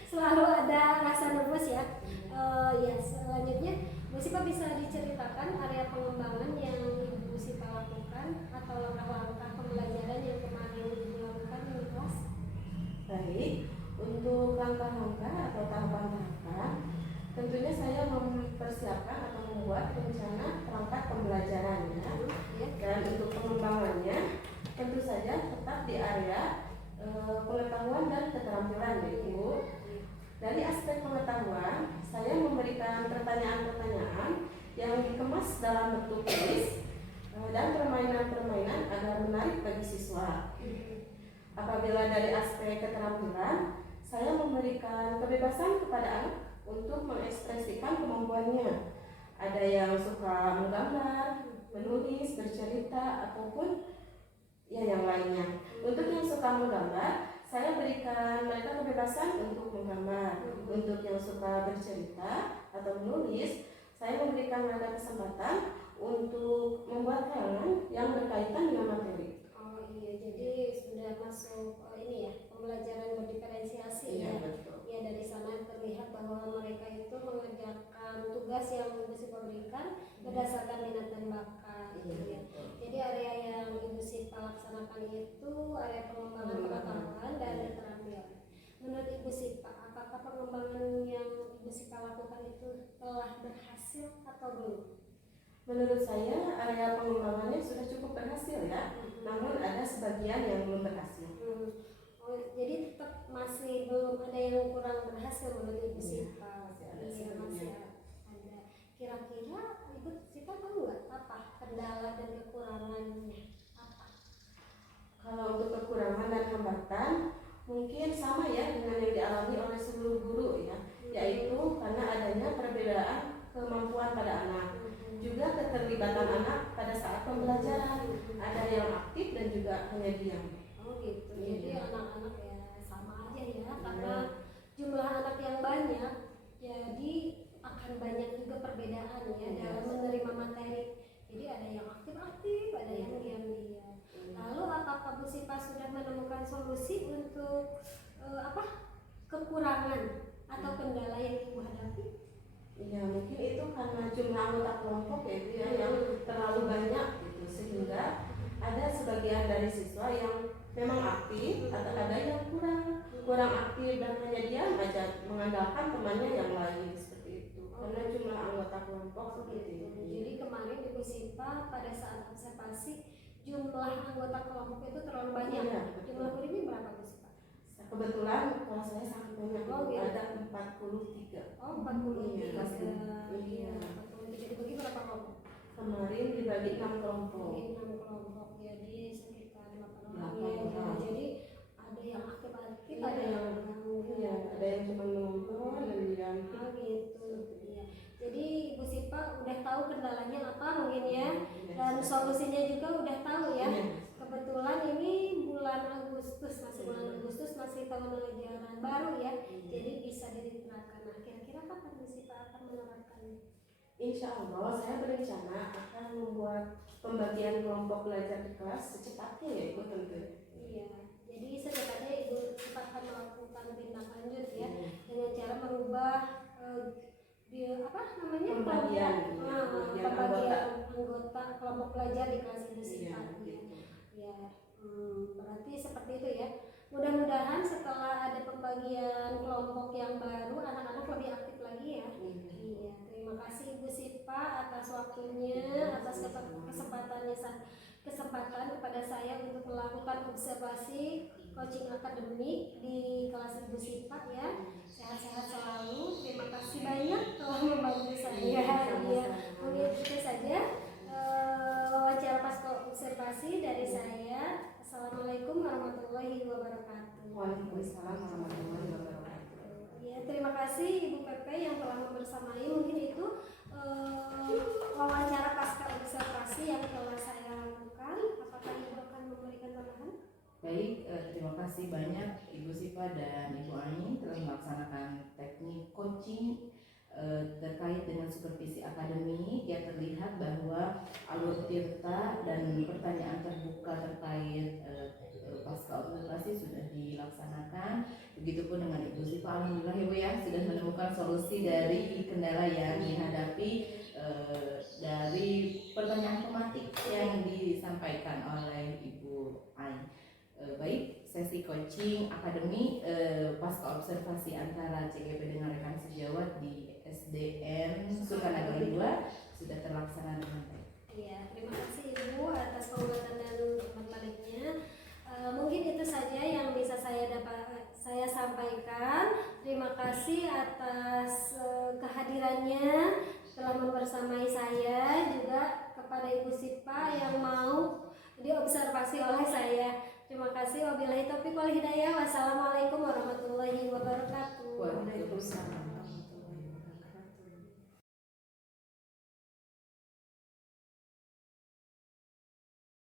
selalu ada rasa nervous ya. Ya selanjutnya Bu Sipa bisa diceritakan area pengembangan yang Ibu Sipa lakukan atau langkah-langkah pembelajaran yang kemarin Ibu lakukan di kelas? Baik, untuk langkah-langkah atau tahapan-tahapan, tentunya saya mempersiapkan atau membuat rencana perangkat pembelajarannya. Dan untuk pengembangannya tentu saja tetap di area pengetahuan dan keterampilan Ibu. Dari aspek pengetahuan, saya memberikan pertanyaan-pertanyaan yang dikemas dalam bentuk kuis dan permainan-permainan agar menarik bagi siswa. Apabila dari aspek keterampilan, saya memberikan kebebasan kepada anak untuk mengekspresikan kemampuannya. Ada yang suka menggambar, menulis, bercerita, ataupun ya yang lainnya. Untuk yang suka menggambar, saya berikan mereka kebebasan untuk menggambar. Untuk yang suka bercerita atau menulis, saya memberikan mereka kesempatan untuk membuat tayangan yang berkaitan dengan materi. Oh iya, jadi sudah masuk ini ya, pembelajaran berdiferensiasi ya. Betul. Ya dari sana terlihat bahwa mereka itu mengerjakan tugas yang Ibu Sipa berikan berdasarkan minat dan bakat. Ya. Jadi area yang Ibu Sipa laksanakan itu area pengembangan pengetahuan dan keterampilan. Menurut Ibu Sipa, apakah pengembangan yang Ibu Sipa lakukan itu telah berhasil atau belum? Menurut saya area pengembangannya sudah cukup berhasil ya, namun ada sebagian yang belum berhasil. Oh, jadi tetap masih belum ada yang kurang berhasil menurut Ibu Sipa. Iya, masih ada. Kira-kira Ibu Sipa tahu nggak apa kendala dan kekurangannya apa? Kalau untuk kekurangan dan hambatan, mungkin sama ya dengan yang dialami oleh seluruh guru ya, yaitu karena adanya perbedaan kemampuan pada anak. Juga keterlibatan anak pada saat pembelajaran, ada yang aktif dan juga hanya diam. Oh gitu, jadi anak-anak ya sama aja ya, karena jumlah anak yang banyak, jadi akan banyak juga perbedaan ya dalam menerima materi. Jadi ada yang aktif-aktif, ada yang diam-diam. Lalu apakah Bu Sipa sudah menemukan solusi untuk kekurangan atau kendala yang Ibu hadapi? Ya mungkin itu karena jumlah anggota kelompok ya, itu ya yang terlalu banyak gitu, sehingga ada sebagian dari siswa yang memang aktif atau ada yang kurang aktif dan hanya diam aja mengandalkan temannya yang lain seperti itu. Karena jumlah anggota kelompok seperti itu. Jadi kemarin Ibu Sipa pada saat observasi jumlah anggota kelompok itu terlalu banyak. Ya, jumlah muridnya berapa Bu Sipa? Kebetulan kalau saya sangat banyak, ada 43. Oh 43. Iya. 43 dibagi berapa kelompok? Kemarin dibagi 6 kelompok. 6 kelompok, jadi sekitar 8 orang. 8 orang. Jadi ada yang aktif-aktif, Iya. ada yang Ada yang cuma nonton dan diam. gitu. Iya. Jadi Ibu Sipa udah tahu kendalanya apa mungkin ya, dan solusinya juga udah tahu ya. Kebetulan ini bulan Agustus, masih tahun ajaran baru ya, jadi bisa diterapkan. Nah, kira-kira kapan Bu Sipa akan menerapkannya? Insya Allah saya berencana akan membuat pembagian kelompok belajar di kelas secepatnya ya Ibu tentu. Iya, jadi secepatnya Ibu cepat akan melakukan tindak lanjut ya dengan cara merubah apa namanya Pembagian anggota kelompok belajar di kelas Ibu Sipa. Iya, Ya, berarti seperti itu ya. Mudah-mudahan setelah ada pembagian kelompok yang baru, anak-anak lebih aktif lagi ya. Iya, terima kasih Ibu Sipa atas waktunya, atas kesempatan kepada saya untuk melakukan observasi coaching akademik di kelas Ibu Sipa ya. Sehat-sehat selalu. Terima kasih banyak telah membantu saya. Ya, mungkin itu saja wawancara pasca observasi dari saya. Assalamualaikum warahmatullahi wabarakatuh. Waalaikumsalam warahmatullahi wabarakatuh. Ya, terima kasih Ibu Pepe yang telah membersamai. Mungkin itu wawancara pasca observasi yang telah saya lakukan. Apakah Ibu akan memberikan tambahan? Baik, terima kasih banyak Ibu Sipa dan Ibu Ani telah melaksanakan teknik coaching terkait dengan supervisi akademik. Ya, terlihat bahwa alur tirta dan pertanyaan terbuka terkait pasca observasi sudah dilaksanakan. Begitupun dengan Ibu Sipa, alhamdulillah Ibu ya sudah menemukan solusi dari kendala yang dihadapi dari pertanyaan tematik yang disampaikan oleh Ibu Ani. Baik, sesi coaching akademi pasca observasi antara CGP dengan rekan sejawat di SDN Sukanagara 2 sudah terlaksana dengan baik. Iya, terima kasih Ibu atas penguatan dan terbaliknya. Mungkin itu saja yang bisa saya sampaikan. Terima kasih atas kehadirannya telah membersamai saya, juga kepada Ibu Sipa yang mau diobservasi oleh saya. Terima kasih. Wabillahi taufiq wal hidayah. Wassalamualaikum